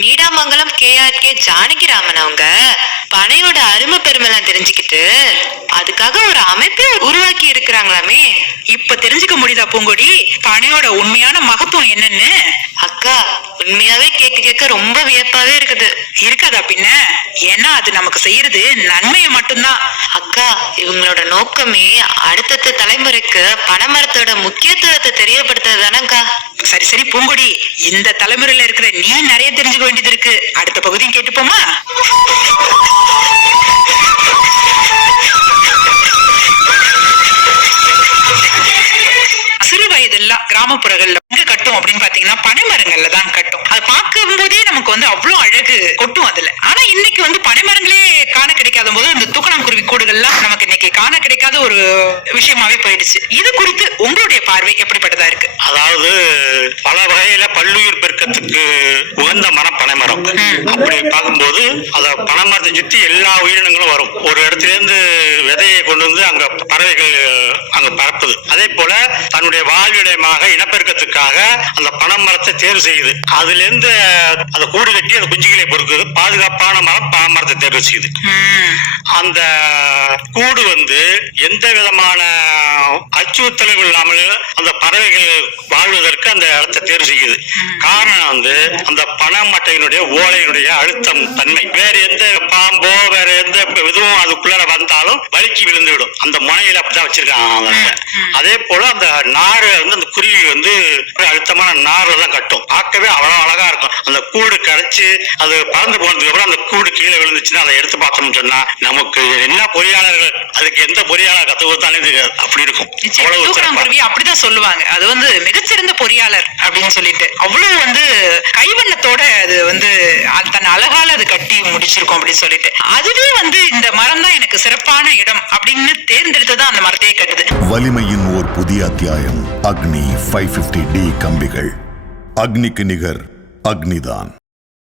Needamangalam KRK Janakiraman அவங்க பனையோட அருமை பெருமைலாம் தெரிஞ்சுக்கிட்டு அதுக்காக ஒரு அமைப்பே உருவாக்கி இருக்கிறாங்களாமே. இப்ப தெரிஞ்சுக்க முடியுதா பூங்கொடி? பனையோட உண்மையான மகத்துவம் என்னன்னு? அக்கா உண்மையாவே கேட்க கேட்க ரொம்ப வியப்பாவே இருக்குது. இருக்காதா பின்ன? ஏன்னா அது நமக்கு செய்யறது நன்மையை மட்டும்தான். அக்கா இவங்களோட நோக்கமே அடுத்தடுத்த தலைமுறைக்கு பனைமரத்தோட முக்கியத்துவத்தை தெரியப்படுத்துறது தானேக்கா சரி சரி பூங்கொடி இந்த தலைமுறையில இருக்கிற நீ நிறைய தெரிஞ்சுக்க வேண்டியது இருக்கு. அடுத்த பகுதியும் கேட்டுப்போமா? சிறு வயதெல்லாம் கிராமப்புறங்கள்ல எங்க கட்டும் அப்படின்னு பாத்தீங்கன்னா பனைமரங்கள்ல தான் கட்டும். அது பார்க்கும் போதே நமக்கு வந்து அவ்வளவு அழகு கொட்டும் அதுல. ஆனா இன்னைக்கு வந்து பனைமரங்களே காண கிடைக்காத போது இந்த தூக்கணாங்குருவி கூடுகள்லாம் நமக்கு இன்னைக்கு காண கிடைக்காத ஒரு விஷயமாவே போயிடுச்சு. இது குறித்து உங்களுடைய பார்வை எப்படிப்பட்டதா இருக்கு? அதாவது பல வகையில பல்லுயிர் பெருக்கத்துக்கு உகந்த மரம் பனைமரம் அப்படி பார்க்கும்போது அந்த பனைமரத்தை சுற்றி எல்லா உயிரினங்களும் வரும். ஒரு இடத்துல இருந்து விதையை கொண்டு வந்து அங்க பறவைகள் அங்க பறப்புது. அதே போல தன்னுடைய வாழ்விடயமாக இனப்பெருக்கத்துக்காக அந்த பனைமரத்தை தேர்வு செய்யுது. அதுல இருந்து அதை கூடு கட்டி அந்த குஞ்சுகளை பொறுத்தது பாதுகாப்பான மரம் பனைமரத்தை தேர்வு செய்யுது. அந்த கூடு வந்து எந்த விதமான அச்சுறுத்தலும் இல்லாமல் அந்த பறவைகள் வாழ்வதற்கு அந்த இடத்தை தேர்வு செய்யுது. காரணம் வந்து அந்த பனைமட்டையினுடைய ஓலையினுடைய அழுத்தம் தன்மை. வேற எந்த பாம்போ வேற எந்த இதுவும் அதுக்குள்ள வந்தாலும் வலிக்கு விழுந்து விடும் அந்த முனையில அப்படிதான் வச்சிருக்காங்க. அதே போல அந்த நாரை வந்து அந்த குருவி வந்து ஒரு அழுத்தமான நார்ல தான் கட்டும். பார்க்கவே அவ்வளவு அழகா இருக்கும். அந்த கூடு கரைச்சு அது பறந்து போனதுக்கு அப்புறம் அந்த கூடு கீழே விழுந்துச்சுன்னா அதை எடுத்து பார்த்தோம்னு சொன்னா நமக்கு என்ன பொறியாளர்கள் அதுக்கு எந்த பொறியாளர் கத்து கொடுத்தாலே தெரியாது அப்படி இருக்கும். அவ்வளவு அப்படிதான் சொல்லுவாங்க. அது வந்து மிகச்சிறந்த பொறியாளர் அப்படின்னு சொல்லிட்டு. அவ்வளவு வந்து மரத்தோட அது வந்து அது தன் அழகால அது கட்டி முடிச்சிருக்கும் அப்படின்னு சொல்லிட்டு. அதுவே வந்து இந்த மரம் தான் எனக்கு சிறப்பான இடம் அப்படின்னு தேர்ந்தெடுத்துதான் அந்த மரத்தையே கட்டுது. வலிமையின் ஓர் புதிய அத்தியாயம். அக்னி ஃபைவ் டி கம்பிகள். அக்னிக்கு நிகர் அக்னிதான்.